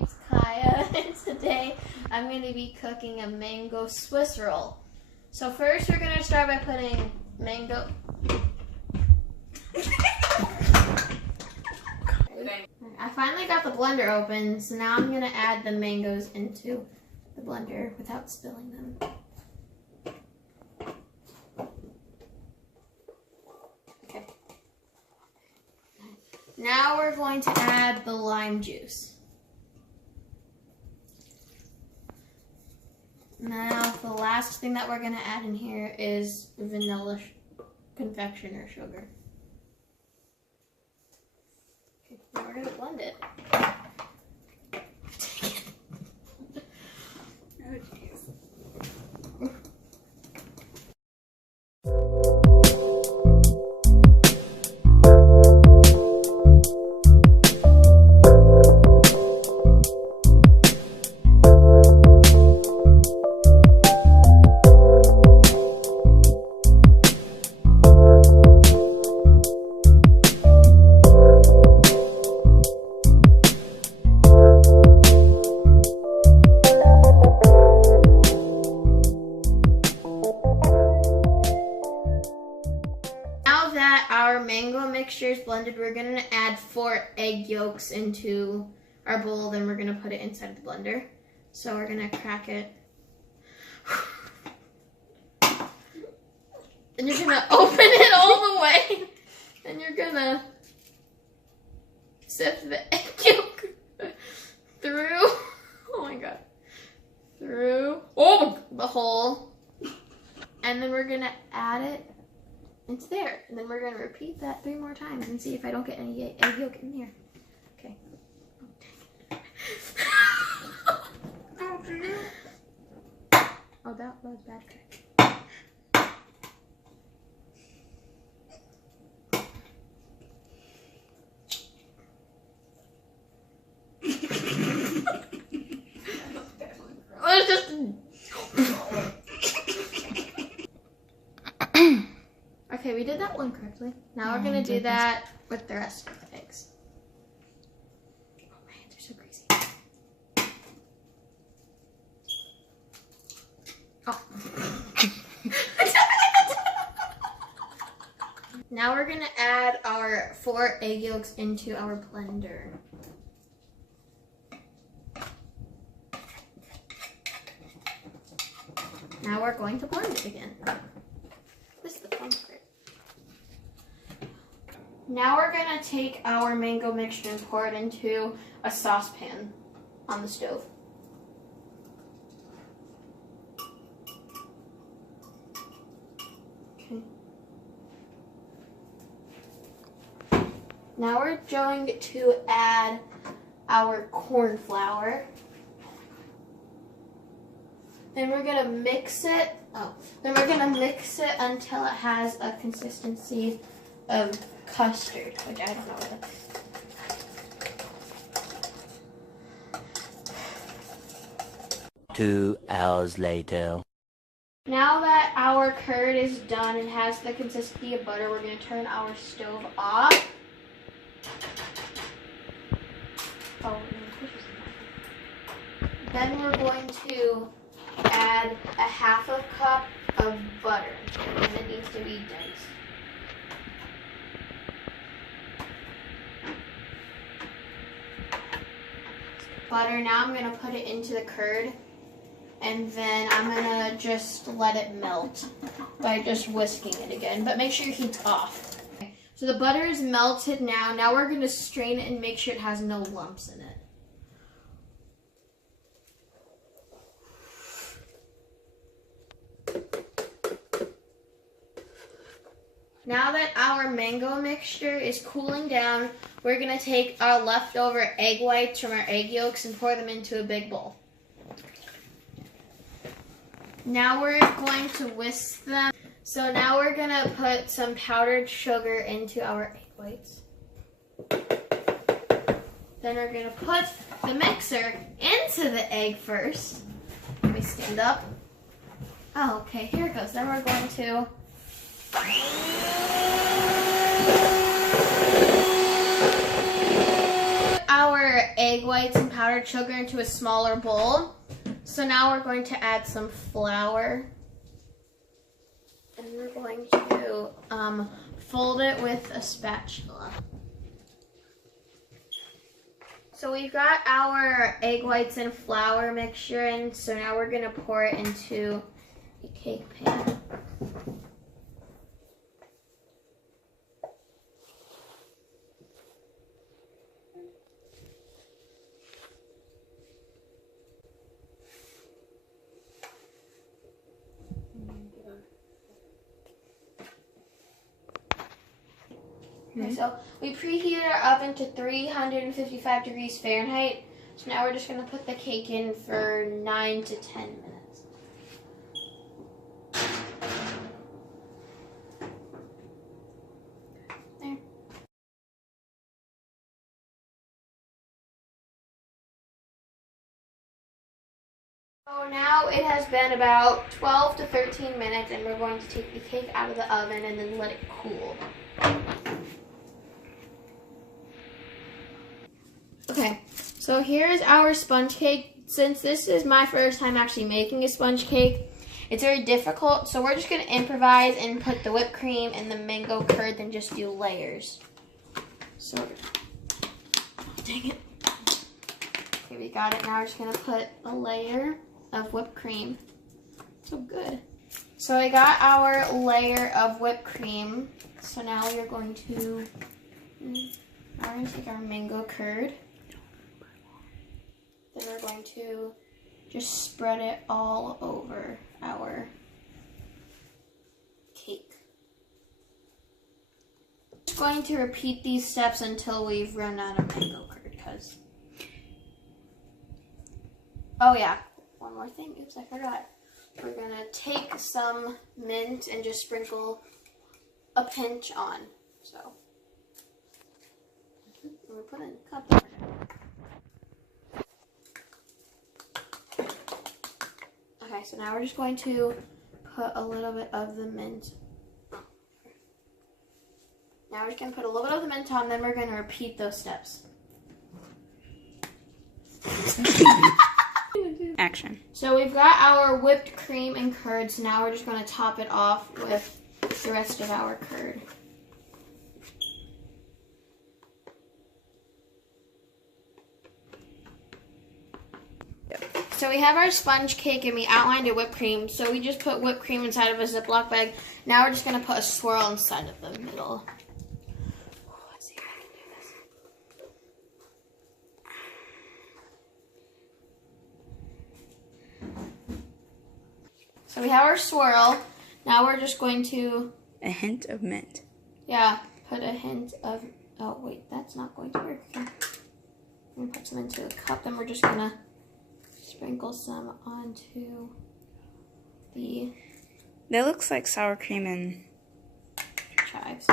name's Kaya, and today I'm going to be cooking a mango Swiss roll. So first we're going to start by putting mango... I finally got the blender open, so now I'm going to add the mangoes into the blender without spilling them. Okay. Now we're going to add the lime juice. Now the last thing that we're going to add in here is vanilla confectioner sugar. Okay, now we're going to blend it. Oh, jeez. Now that our mango mixture is blended, we're going to add 4 egg yolks into our bowl, then we're going to put it inside the blender. So we're going to crack it. And you're going to open it all the way. And you're going to sift the egg yolk through, oh my god, through the hole. And then we're going to add it into there. And then we're going to repeat that 3 more times and see if I don't get any egg yolk in here. Okay. Oh, that was bad trick. It's just... Okay, we did that one correctly. Now we're gonna do that with the rest of the eggs. Oh, my hands are so greasy. Oh. Now we're gonna add our 4 egg yolks into our blender. Now we're going to blend it again. This is the fun part. Now we're gonna take our mango mixture and pour it into a saucepan on the stove. Okay. Now we're going to add our corn flour. Then we're gonna mix it. Then we're gonna mix it until it has a consistency of custard, which I don't know what that is. 2 hours later. Now that our curd is done and has the consistency of butter, we're gonna turn our stove off. Oh, then we're going to add a 1/2 cup of butter, and it needs to be diced. Butter, now I'm going to put it into the curd, and then I'm going to just let it melt by just whisking it again, but make sure your heat's off. Okay. So the butter is melted now. Now we're going to strain it and make sure it has no lumps in it. Now that our mango mixture is cooling down, we're going to take our leftover egg whites from our egg yolks and pour them into a big bowl. Now we're going to whisk them. So now we're going to put some powdered sugar into our egg whites. Then we're going to put the mixer into the egg first. Let me stand up. Oh, okay, here it goes. Then we're going to our egg whites and powdered sugar into a smaller bowl. So now we're going to add some flour. And we're going to fold it with a spatula. So we've got our egg whites and flour mixture in, so now we're gonna pour it into a cake pan. Okay, so we preheated our oven to 355 degrees Fahrenheit. So now we're just going to put the cake in for 9 to 10 minutes. There. So now it has been about 12 to 13 minutes, and we're going to take the cake out of the oven and then let it cool. Okay, so here's our sponge cake. Since this is my first time actually making a sponge cake, it's very difficult, so we're just going to improvise and put the whipped cream and the mango curd and just do layers. So, dang it. Okay, we got it. Now we're just going to put a layer of whipped cream. So good. So I got our layer of whipped cream. So now we are going to, take our mango curd. Then we're going to just spread it all over our cake. Just going to repeat these steps until we've run out of mango curd, because... Oh yeah, one more thing. Oops, I forgot. We're gonna take some mint and just sprinkle a pinch on. So, we're putting a cup over there. Okay, so now we're just going to put a little bit of the mint. Now we're just going to put a little bit of the mint on, then we're going to repeat those steps. Action. So we've got our whipped cream and curd, so now we're just going to top it off with the rest of our curd. So we have our sponge cake and we outlined a whipped cream. So we just put whipped cream inside of a Ziploc bag. Now we're just going to put a swirl inside of the middle. Let's see if I can do this. So we have our swirl. Now we're just going to... A hint of mint. Yeah, put a hint of... Oh, wait, that's not going to work. Okay. I'm going to put some into a cup. Then we're just going to sprinkle some onto the... That looks like sour cream and chives.